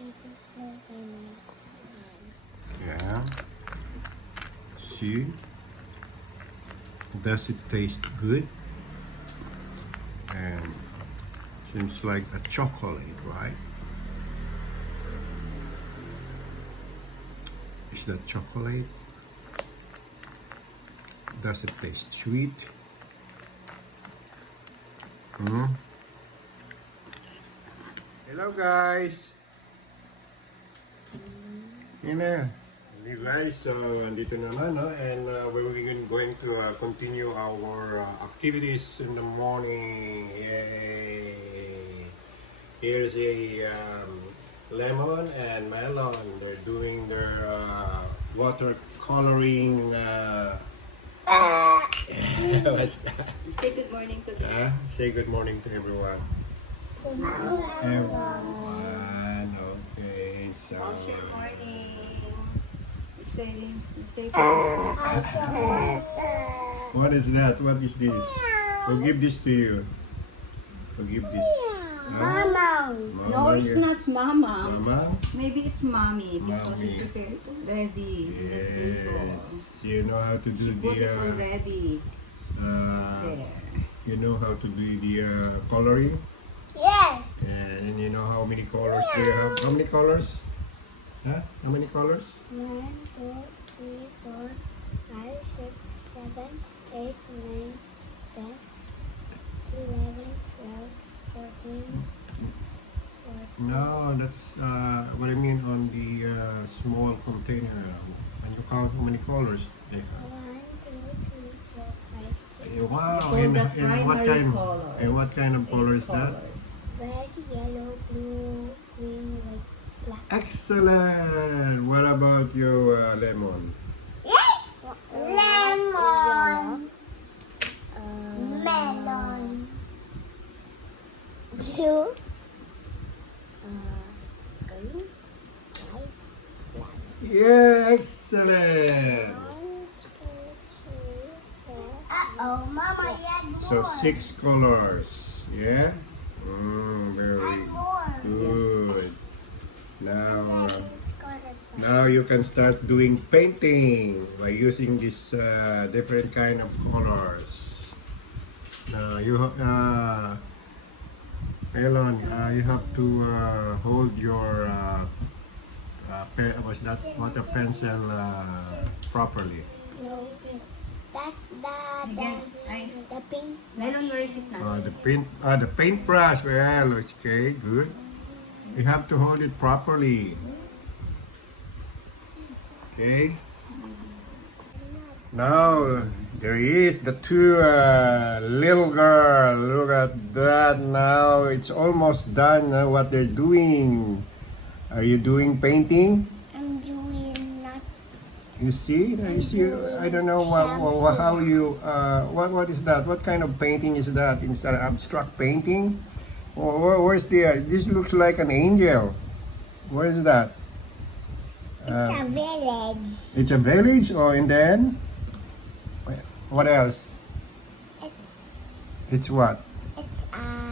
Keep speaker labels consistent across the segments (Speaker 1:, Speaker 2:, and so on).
Speaker 1: Yeah. See? Does it taste good? And seems like a chocolate, right? Is that chocolate? Does it taste sweet? Hello guys! Hey guys, so andito naman, no? And we're going to continue our activities in the morning. Yay! Here's a lemon and melon. They're doing their watercoloring. What's that?
Speaker 2: Say good morning to them.
Speaker 1: Say good morning to everyone. Everyone, okay, so.
Speaker 2: How's your morning? You say
Speaker 1: What is that? What is this? Who give this to you? Who give this?
Speaker 3: Mama.
Speaker 2: No, it's not mama.
Speaker 1: Mama?
Speaker 2: Maybe it's mommy because
Speaker 1: Mommy.
Speaker 2: you prepare it already.
Speaker 1: Yes. You know how to do
Speaker 2: You put it
Speaker 1: the
Speaker 2: already.
Speaker 1: uh,
Speaker 2: There.
Speaker 1: you know how to do the coloring,
Speaker 3: Yes.
Speaker 1: and you know how many colors do you have? How many colors? Huh? How many colors?
Speaker 3: 1, 2, 3, 4, 5, 6, 7, 8, 9, 10, 11, 12, 14, 14.
Speaker 1: No, that's what I mean on the small container. And you count how many colors they have.
Speaker 3: 1, 2, 3, 4, 5, 6.
Speaker 1: Wow,
Speaker 2: For
Speaker 1: and,
Speaker 2: the
Speaker 1: and what
Speaker 2: primary
Speaker 1: kind?
Speaker 2: colors.
Speaker 1: And what kind of color is that?
Speaker 2: Colors.
Speaker 3: Red, yellow, blue, green, white, black.
Speaker 1: Excellent. What about your lemon?
Speaker 3: Lemon. Melon. Blue. Green. White. Black.
Speaker 1: Yeah, excellent.
Speaker 3: 1, 2, 3, 4. Uh-oh, Mama, yes.
Speaker 1: So 6 colors. Yeah. Very good. Now you can start doing painting by using this different kind of colors. Now you Elon, you have to hold your what's that water pencil properly.
Speaker 3: No, that's
Speaker 2: Again,
Speaker 3: the pink.
Speaker 2: Melon, where is it now?
Speaker 1: The paintbrush. Well, okay, good. You have to hold it properly. Okay. Now there is the two little girl. Look at that. Now it's almost done. What they're doing? Are you doing painting?
Speaker 3: I'm doing not.
Speaker 1: You see? You see? I don't know how you. What is that? What kind of painting is that? Is that abstract painting? Where's the? This looks like an angel. Where is that?
Speaker 3: It's a village.
Speaker 1: It's a village, or and then what else? It's what?
Speaker 3: It's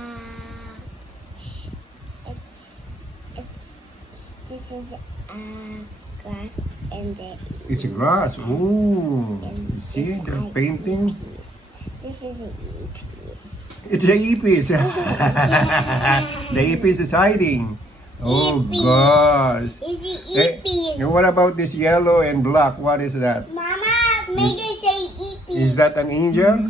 Speaker 3: this is grass and the
Speaker 1: It's grass. Ooh,
Speaker 3: and
Speaker 1: you see
Speaker 3: this
Speaker 1: the
Speaker 3: are
Speaker 1: painting?
Speaker 3: e-piece. This is an e-piece.
Speaker 1: It's the e-piece. The e-piece is hiding. Oh
Speaker 3: E-piece.
Speaker 1: gosh.
Speaker 3: Is the
Speaker 1: Eh,
Speaker 3: e-piece?
Speaker 1: and what about this yellow and black? What is that?
Speaker 3: Mama, make it say e-piece.
Speaker 1: Is that an angel?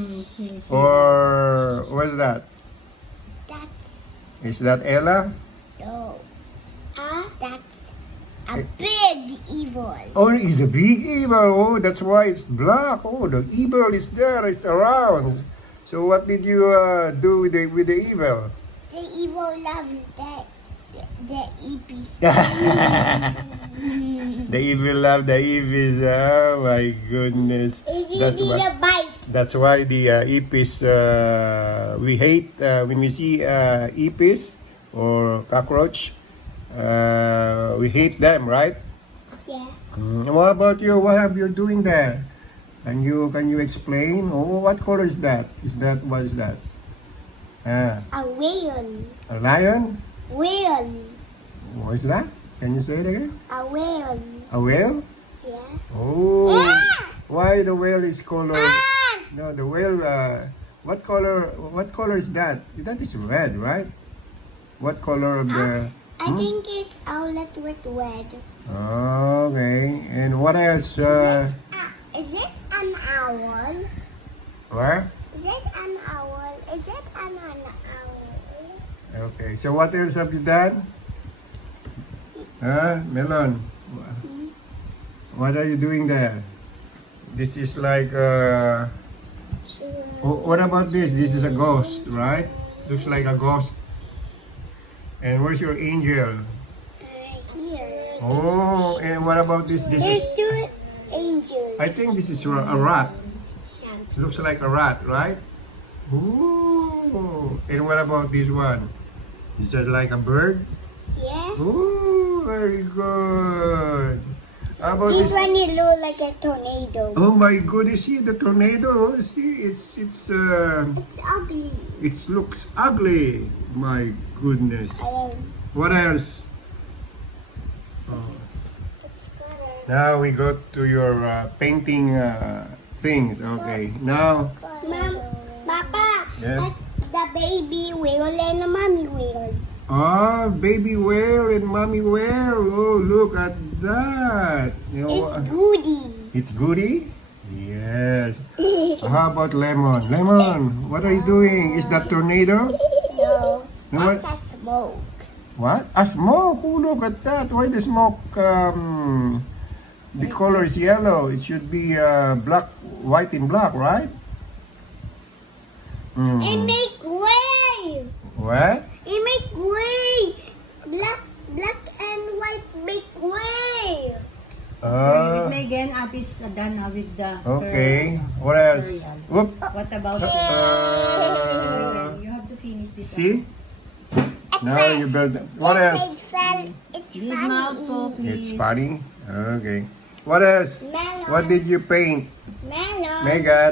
Speaker 1: Or what's that?
Speaker 3: That's
Speaker 1: Is that Ella?
Speaker 3: no. That's a big evil.
Speaker 1: Oh, the big evil. Oh, that's why it's black. Oh, the evil is there. It's around. So what did you do with the evil?
Speaker 3: The evil loves the e-piece.
Speaker 1: The evil love the eepies. Oh my goodness.
Speaker 3: If you
Speaker 1: That's
Speaker 3: need
Speaker 1: why.
Speaker 3: a bite.
Speaker 1: That's why the eepies. We hate when we see eepies or cockroach. We hate them, right?
Speaker 3: Yeah.
Speaker 1: What about you? What have you doing there? Can you explain? Oh, what color is that? What is that?
Speaker 3: A whale.
Speaker 1: A lion?
Speaker 3: Whale.
Speaker 1: What is that? Can you say it again?
Speaker 3: A whale.
Speaker 1: A whale?
Speaker 3: Yeah.
Speaker 1: Oh.
Speaker 3: Ah!
Speaker 1: Why the whale is color?
Speaker 3: Ah!
Speaker 1: No, the whale. What color? What color is that? That is red, right? What color of the?
Speaker 3: I think it's owlet with red.
Speaker 1: Okay. And what else?
Speaker 3: Is it an owl?
Speaker 1: Where?
Speaker 3: Is it an owl? Is it an owl?
Speaker 1: Okay. So what else have you done? Melon. What are you doing there? This is like. What about this? This is a ghost, right? Looks like a ghost. And where's your angel?
Speaker 3: Here.
Speaker 1: Oh, and what about this? This
Speaker 3: There's
Speaker 1: is.
Speaker 3: two angels.
Speaker 1: I think this is a rat. Looks like a rat, right? Ooh. And what about this one? Is that like a bird?
Speaker 3: Yeah.
Speaker 1: Ooh, very good. How about
Speaker 3: This
Speaker 1: this?
Speaker 3: one it look like a tornado.
Speaker 1: Oh my goodness, see the tornado. See, it's
Speaker 3: It's ugly.
Speaker 1: it looks ugly. My goodness. What else? Oh.
Speaker 3: It's better.
Speaker 1: Now we go to your painting things. Okay. Now,
Speaker 3: Mom, Papa,
Speaker 1: Yeah?
Speaker 3: that's the baby whale and the mommy whale.
Speaker 1: baby whale and mommy whale. Oh, look at that. You know,
Speaker 3: It's goody.
Speaker 1: it's goody. Yes. How about lemon? Lemon, what are you doing? Is that tornado?
Speaker 3: No,
Speaker 1: No, what?
Speaker 3: that's a smoke.
Speaker 1: What? A smoke. Oh, look at that. Why the smoke? The color is yellow. It should be black, white and black, right?
Speaker 3: It make way.
Speaker 1: What?
Speaker 3: It make way. Black and white make way.
Speaker 2: With Megan, Abby's done now with the
Speaker 1: Okay. What else?
Speaker 2: Cereal.
Speaker 1: Whoop.
Speaker 2: What about you have to finish this.
Speaker 1: See? Now you build. What else?
Speaker 3: It's
Speaker 2: Good mouth po,
Speaker 3: funny.
Speaker 1: It's
Speaker 2: please.
Speaker 1: funny. Okay. What else?
Speaker 3: Melon.
Speaker 1: What did you paint?
Speaker 3: Melon.
Speaker 1: Megan.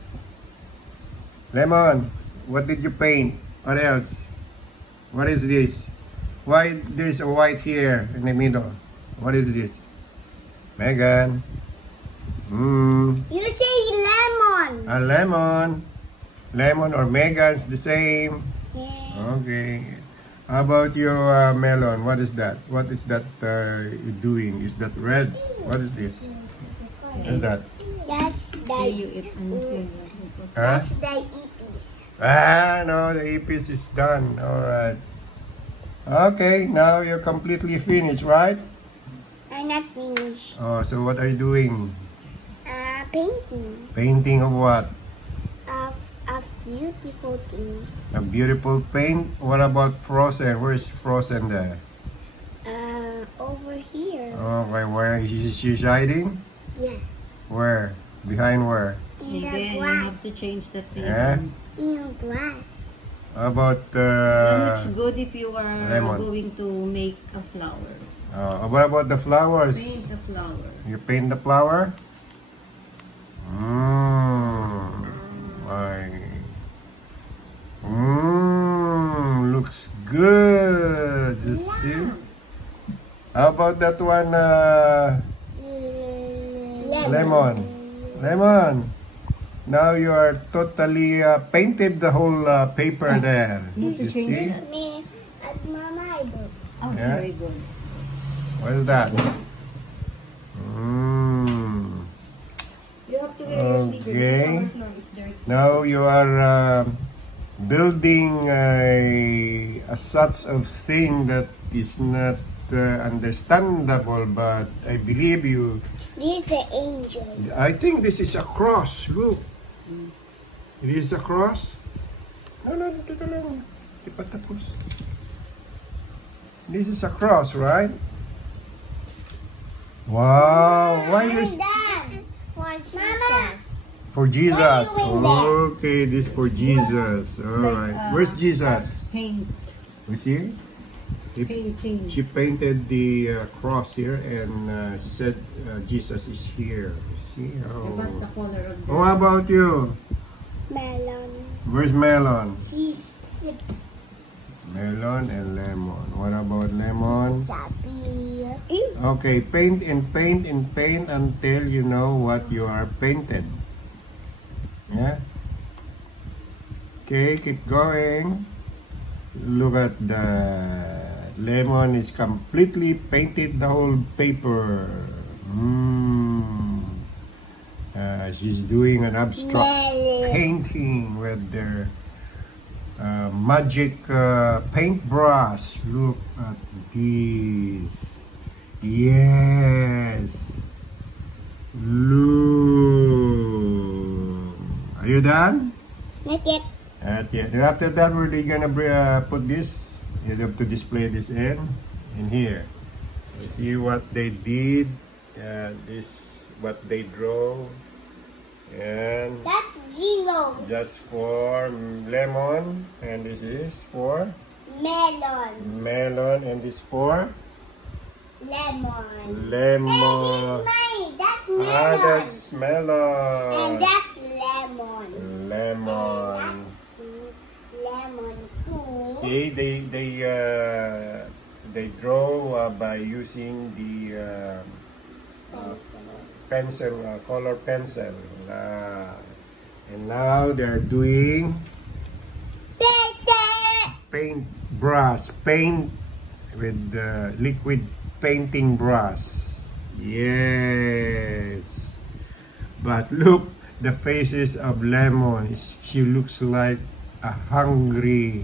Speaker 1: Lemon. What did you paint? What else? What is this? Why there's a white here in the middle? What is this? Megan.
Speaker 3: You say lemon.
Speaker 1: A lemon. Lemon or Megan's the same.
Speaker 3: Yeah.
Speaker 1: Okay. How about your melon? What is that? What is that you doing? Is that red? What is this? What is that?
Speaker 3: That's
Speaker 2: Okay, you
Speaker 3: the
Speaker 2: eat ano cereal.
Speaker 1: Huh?
Speaker 3: that's the epis.
Speaker 1: No, the EPS is done. All right. Okay, now you're completely finished, right?
Speaker 3: I'm not finished.
Speaker 1: Oh, so what are you doing?
Speaker 3: Painting
Speaker 1: Painting of what?
Speaker 3: of beautiful things.
Speaker 1: A beautiful paint. What about Frozen? Where's Frozen there?
Speaker 3: Over here.
Speaker 1: Okay, where is she hiding?
Speaker 3: Yeah.
Speaker 1: Where? Behind where?
Speaker 3: In the
Speaker 2: Megan, you
Speaker 3: grass.
Speaker 2: have to change the thing.
Speaker 1: Yeah?
Speaker 3: In the grass.
Speaker 1: How about
Speaker 2: And it's good if you are
Speaker 1: lemon.
Speaker 2: going to make a flower.
Speaker 1: what about the flowers?
Speaker 2: Paint a flower.
Speaker 1: You paint the flower? My. Looks good. You see? How about that one, lemon? Lemon. Now you are totally painted the whole paper there.
Speaker 2: You have to
Speaker 1: You
Speaker 2: change
Speaker 1: see?
Speaker 2: that.
Speaker 3: Me at Mama book.
Speaker 2: Oh,
Speaker 1: Yeah.
Speaker 2: very good.
Speaker 1: What is that?
Speaker 2: You have to wear your sneakers.
Speaker 1: Okay.
Speaker 2: Our floor is dirty.
Speaker 1: Now you are building a such of thing that is not understandable, but I believe you.
Speaker 3: This is the angel.
Speaker 1: I think this is a cross. Look. It is a cross. No, teka lang. Di pa tapos. This is a cross, right? Wow. Why is
Speaker 3: This is for Mama.
Speaker 1: for Jesus?
Speaker 3: Why are you doing that?
Speaker 1: Okay, this for Jesus. All right. Where's Jesus?
Speaker 2: Paint.
Speaker 1: You see?
Speaker 2: Painting.
Speaker 1: She painted the cross here, and she said Jesus is here. See?
Speaker 2: About the
Speaker 1: Oh.
Speaker 2: color of the...
Speaker 1: Oh, how about you?
Speaker 3: Melon.
Speaker 1: Where's Melon?
Speaker 3: She's
Speaker 1: Melon and lemon. What about lemon?
Speaker 3: Sabi.
Speaker 1: Okay, paint and paint and paint until you know what you are painted. Yeah? Okay, keep going. Look at the lemon is completely painted the whole paper. She's doing an abstract painting with their magic paintbrush. Look at this. Yes. Look. Are you done?
Speaker 3: Not yet.
Speaker 1: At yet. And after that, we're really gonna put this. You have to display this in here. You see what they did. This what they draw. And
Speaker 3: That's zero.
Speaker 1: that's for lemon, and this is for
Speaker 3: Melon.
Speaker 1: melon, and this for
Speaker 3: Lemon.
Speaker 1: lemon.
Speaker 3: And this mine. That's melon.
Speaker 1: Ah, that's melon.
Speaker 3: And that's lemon.
Speaker 1: Lemon.
Speaker 3: That's lemon too.
Speaker 1: See, they draw by using the pencil, color pencil. And now they're doing paint brush, paint with liquid painting brush. Yes. But look, the faces of lemon. She looks like a angry.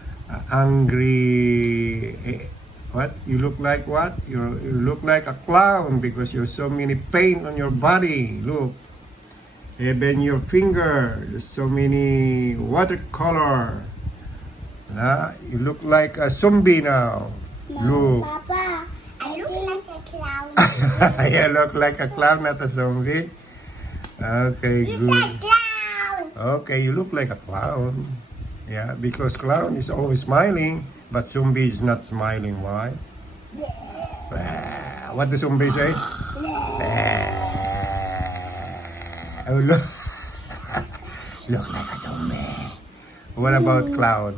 Speaker 1: What? You look like what? You look like a clown because you have so many paint on your body. Look. Even your finger, there's so many watercolor. You look like a zombie now.
Speaker 3: No,
Speaker 1: Look.
Speaker 3: Papa, I look like a clown.
Speaker 1: You look like a clown, not a zombie. Okay,
Speaker 3: You
Speaker 1: good.
Speaker 3: said clown.
Speaker 1: Okay, you look like a clown. Yeah, because clown is always smiling, but zombie is not smiling. Why? What does zombie say? Oh, look. Look like a zombie. What about clown?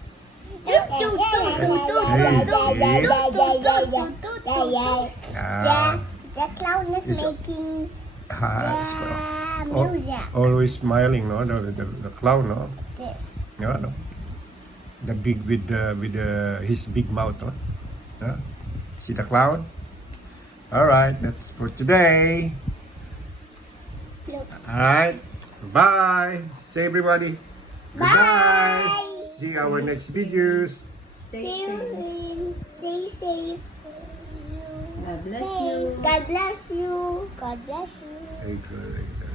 Speaker 3: The clown is
Speaker 1: Is-
Speaker 3: making
Speaker 1: Ah,
Speaker 3: the music.
Speaker 1: always smiling, no? The clown, no?
Speaker 3: This.
Speaker 1: No. The big with his big mouth, no? No? See the clown? All right, that's for today.
Speaker 3: Look.
Speaker 1: All right, bye. Say everybody.
Speaker 3: Bye.
Speaker 1: See our next videos.
Speaker 2: Stay
Speaker 3: See
Speaker 2: safe.
Speaker 3: you. Stay safe.
Speaker 2: God bless
Speaker 3: Safe.
Speaker 2: you.
Speaker 3: God bless you. God bless you.
Speaker 1: Very good.